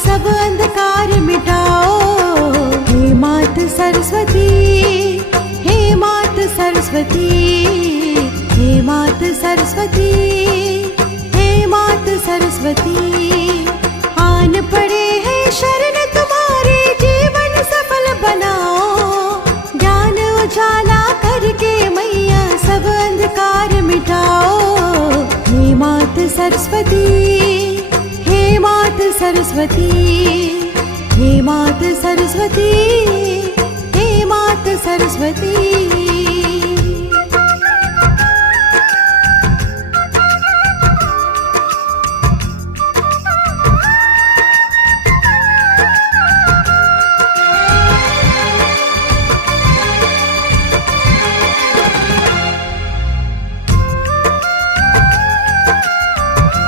सब अंधकार मिटाओ। हे मात सरस्वती, हे मात सरस्वती, हे मात सरस्वती, हे मात सरस्वती। आन पड़े हैं शरण तुम्हारे, जीवन सफल बनाओ। ज्ञान उजाला करके मैया सब अंधकार मिटाओ। हे मात सरस्वती, हे मात सरस्वती, हे मात सरस्वती, हे मात सरस्वती।